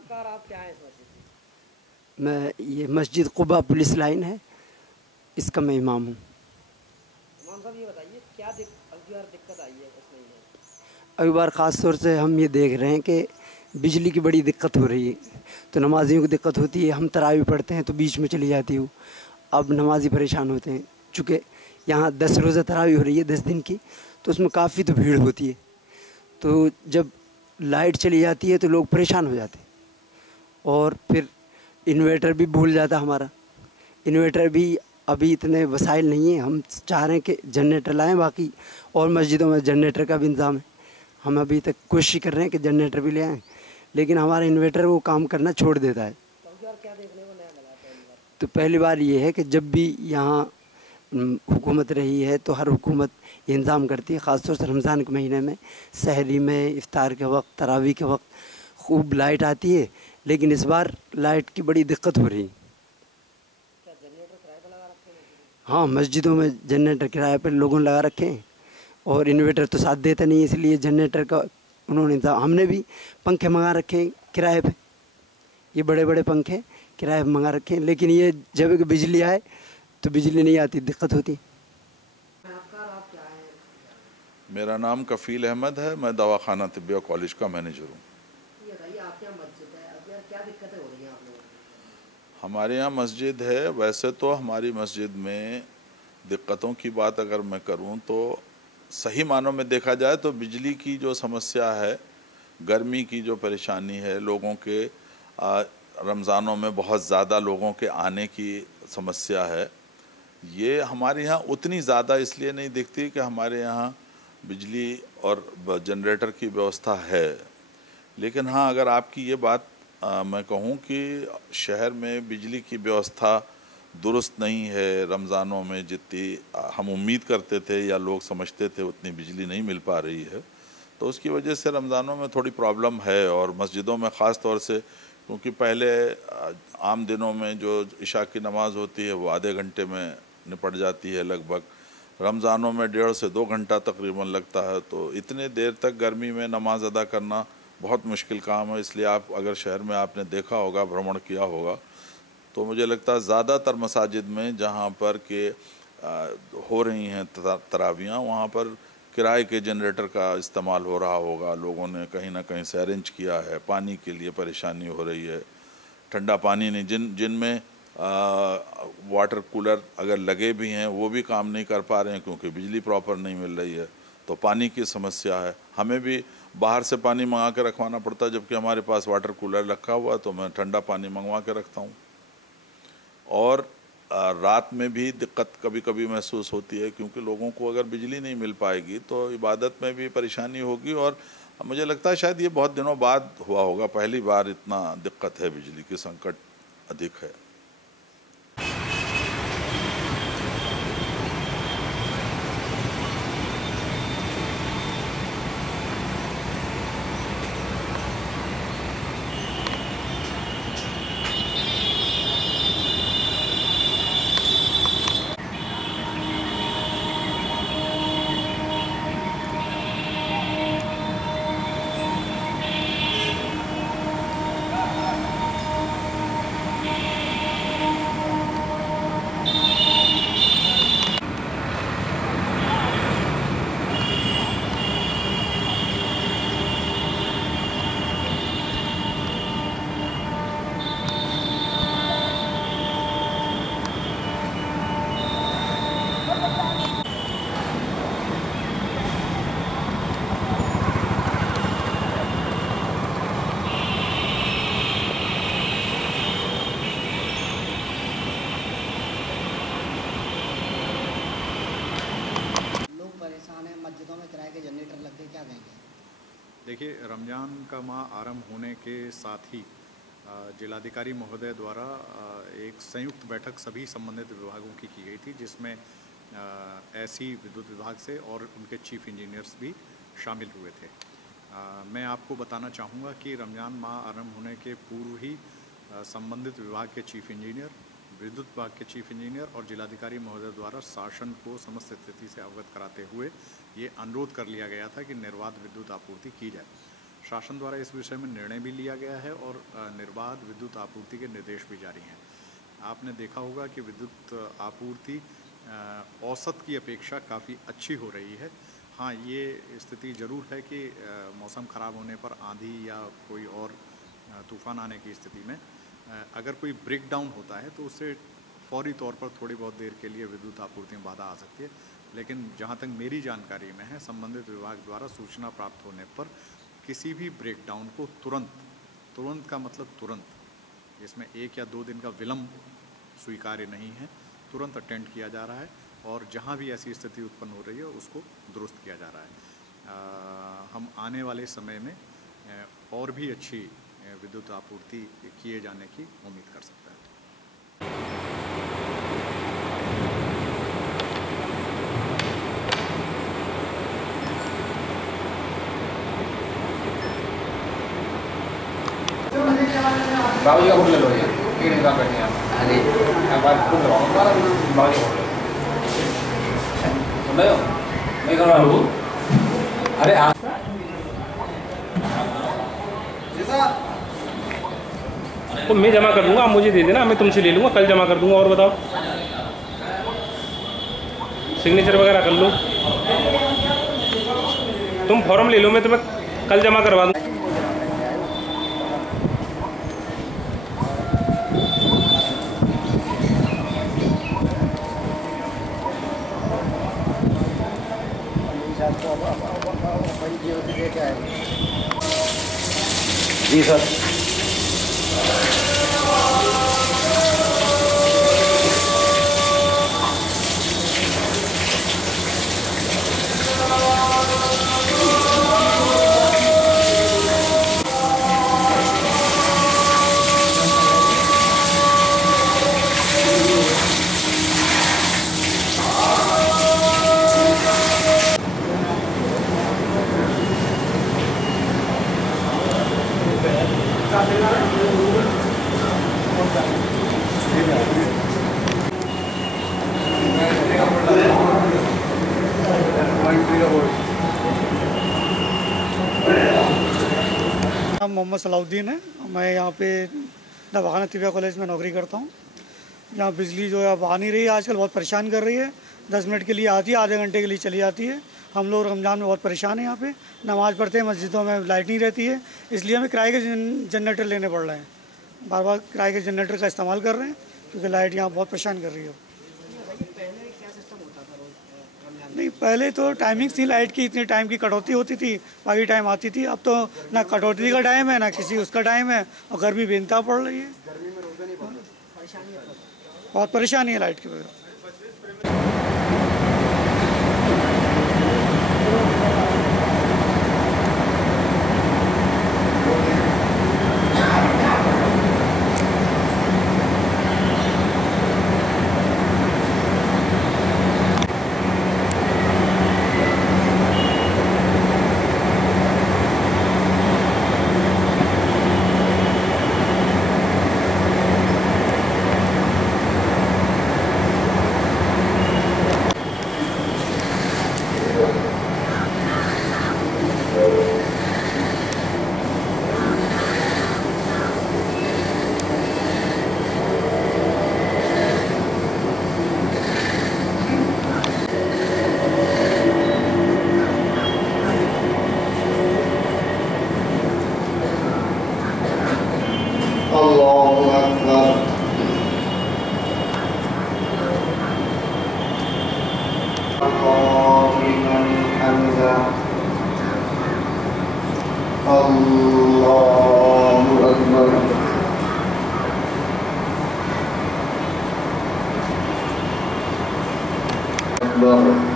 आपका और आप क्या हैं इस मस्जिद में? मैं ये मस्जिद कुबा पुलिस लाइन है, इसका मैं इमाम हूँ। इमाम साहब ये बताइए क्या अब की बार दिक्कत आई है इस महीने में? अभी बार ख़ास तौर से हम ये देख रहे हैं कि बिजली की बड़ी दिक्कत हो रही है, तो नमाजियों को दिक्कत होती है। हम तरावी पढ़ते हैं तो बीच में चली जाती हूँ। अब नमाजी परेशान होते हैं, चूँकि यहाँ 10 रोज़ा तरावी हो रही है 10 दिन की, तो उसमें काफ़ी तो भीड़ होती है। तो जब लाइट चली जाती है तो लोग परेशान हो जाते हैं, और फिर इन्वर्टर भी भूल जाता हमारा। इन्वर्टर भी अभी इतने वसाइल नहीं हैं। हम चाह रहे हैं कि जनरेटर लाएं, बाकी और मस्जिदों में जनरेटर का भी इंतज़ाम है। हम अभी तक कोशिश कर रहे हैं कि जनरेटर भी ले आएँ, लेकिन हमारा इन्वर्टर वो काम करना छोड़ देता है। तो अब की बार क्या देखने को नया मिला है पहली बार? तो पहली बार ये है कि जब भी यहाँ हुकूमत रही है तो हर हुकूमत ये इंतज़ाम करती है, ख़ास तौर से रमज़ान के महीने में, सहरी में, इफ्तार के वक्त, तरावी के वक्त खूब लाइट आती है। लेकिन इस बार लाइट की बड़ी दिक्कत हो रही है। क्या जनरेटर किराए पर लगा रखे हैं मस्जिद में? हाँ, मस्जिदों में जनरेटर किराए पर लोगों ने लगा रखे हैं, और इन्वर्टर तो साथ देता नहीं है, इसलिए जनरेटर का उन्होंने हमने भी पंखे मंगा रखे हैं किराए पे। ये बड़े बड़े पंखे किराए पे मंगा रखे हैं, लेकिन ये जब कि बिजली आए तो बिजली नहीं आती, दिक्कत होती। आपका और आप क्या हैं? मेरा नाम कफ़ील अहमद है। मैं दवाखाना तिब्बिया कॉलेज का मैनेजर हूँ। ये बताइए आपके यहाँ मस्जिद है, अब यार क्या दिक्कतें हो रही हैं आप लोगों को? हमारे यहाँ मस्जिद है। वैसे तो हमारी मस्जिद में दिक्कतों की बात अगर मैं करूँ तो सही मानों में देखा जाए तो बिजली की जो समस्या है, गर्मी की जो परेशानी है, लोगों के रमज़ानों में बहुत ज़्यादा लोगों के आने की समस्या है, ये हमारे यहाँ उतनी ज़्यादा इसलिए नहीं दिखती कि हमारे यहाँ बिजली और जनरेटर की व्यवस्था है। लेकिन हाँ, अगर आपकी ये बात मैं कहूँ कि शहर में बिजली की व्यवस्था दुरुस्त नहीं है, रमज़ानों में जितनी हम उम्मीद करते थे या लोग समझते थे उतनी बिजली नहीं मिल पा रही है, तो उसकी वजह से रमज़ानों में थोड़ी प्रॉब्लम है। और मस्जिदों में ख़ास तौर से, क्योंकि पहले आम दिनों में जो इशा की नमाज़ होती है वो आधे घंटे में निपट जाती है लगभग, रमज़ानों में 1.5 से 2 घंटा तकरीबन लगता है। तो इतने देर तक गर्मी में नमाज अदा करना बहुत मुश्किल काम है। इसलिए आप अगर शहर में आपने देखा होगा, भ्रमण किया होगा, तो मुझे लगता है ज़्यादातर मसाजिद में जहाँ पर के हो रही हैं तरावियाँ, वहाँ पर किराए के जनरेटर का इस्तेमाल हो रहा होगा। लोगों ने कहीं ना कहीं से अरेंज किया है। पानी के लिए परेशानी हो रही है, ठंडा पानी नहीं, जिनमें वाटर कूलर अगर लगे भी हैं वो भी काम नहीं कर पा रहे हैं क्योंकि बिजली प्रॉपर नहीं मिल रही है। तो पानी की समस्या है। हमें भी बाहर से पानी मंगा के रखवाना पड़ता है, जबकि हमारे पास वाटर कूलर रखा हुआ है, तो मैं ठंडा पानी मंगवा के रखता हूँ। और रात में भी दिक्कत कभी कभी महसूस होती है, क्योंकि लोगों को अगर बिजली नहीं मिल पाएगी तो इबादत में भी परेशानी होगी। और मुझे लगता है शायद ये बहुत दिनों बाद हुआ होगा, पहली बार इतना दिक्कत है, बिजली की संकट अधिक है। लोग परेशान हैं, मस्जिदों में किराए के जनरेटर लग गए, क्या कहेंगे? देखिए, रमज़ान का माह आरंभ होने के साथ ही जिलाधिकारी महोदय द्वारा एक संयुक्त बैठक सभी संबंधित विभागों की गई थी, जिसमें ऐसी विद्युत विभाग से और उनके चीफ इंजीनियर्स भी शामिल हुए थे। मैं आपको बताना चाहूँगा कि रमज़ान माह आरंभ होने के पूर्व ही संबंधित विभाग के चीफ इंजीनियर, विद्युत विभाग के चीफ इंजीनियर और जिलाधिकारी महोदय द्वारा शासन को समस्त स्थिति से अवगत कराते हुए ये अनुरोध कर लिया गया था कि निर्बाध विद्युत आपूर्ति की जाए। शासन द्वारा इस विषय में निर्णय भी लिया गया है और निर्बाध विद्युत आपूर्ति के निर्देश भी जारी हैं। आपने देखा होगा कि विद्युत आपूर्ति औसत की अपेक्षा काफ़ी अच्छी हो रही है। हाँ, ये स्थिति ज़रूर है कि मौसम ख़राब होने पर आंधी या कोई और तूफ़ान आने की स्थिति में अगर कोई ब्रेकडाउन होता है तो उससे फौरी तौर पर थोड़ी बहुत देर के लिए विद्युत आपूर्ति में बाधा आ सकती है। लेकिन जहाँ तक मेरी जानकारी में है, संबंधित विभाग द्वारा सूचना प्राप्त होने पर किसी भी ब्रेकडाउन को तुरंत का मतलब तुरंत, इसमें 1 या 2 दिन का विलम्ब स्वीकार्य नहीं है, तुरंत अटेंड किया जा रहा है और जहाँ भी ऐसी स्थिति उत्पन्न हो रही है उसको दुरुस्त किया जा रहा है। हम आने वाले समय में और भी अच्छी विद्युत आपूर्ति किए जाने की उम्मीद कर सकते हैं। बाबू जी का फोटो ले लो भैया, एक निकाल बैठे हैं आप बात खुद लगाऊंगा बाबू जी सुन रहे हो? मैं कर रहा हूँ। अरे तो मैं जमा कर दूंगा, आप मुझे दे देना, मैं तुमसे ले लूँगा, कल जमा कर दूंगा। और बताओ, सिग्नेचर वगैरह कर लो, तुम फॉर्म ले लो, मैं तुम्हें कल जमा करवा दूँ। जी सर। नाम मोहम्मद सलाउद्दीन है। मैं यहाँ पे दवाखाना तिबिया कॉलेज में नौकरी करता हूँ। यहाँ बिजली जो है अब आ नहीं रही है, आजकल बहुत परेशान कर रही है। 10 मिनट के लिए आती है, आधे घंटे के लिए चली जाती है। हम लोग रमज़ान में बहुत परेशान हैं। यहाँ पे नमाज़ पढ़ते हैं, मस्जिदों में लाइट नहीं रहती है, इसलिए हमें किराए के जनरेटर लेने पड़ रहे हैं। बार बार किराए के जनरेटर का इस्तेमाल कर रहे हैं क्योंकि लाइट यहाँ बहुत परेशान कर रही है। नहीं, पहले तो टाइमिंग थी लाइट की, इतनी टाइम की कटौती होती थी, बाकी टाइम आती थी। अब तो ना कटौती का टाइम है ना किसी उसका टाइम है, और गर्मी बेनता पड़ रही है, बहुत परेशानी है लाइट की वजह से। Allahu Akbar. Allahu liman hamidah. Allahu Akbar. Akbar.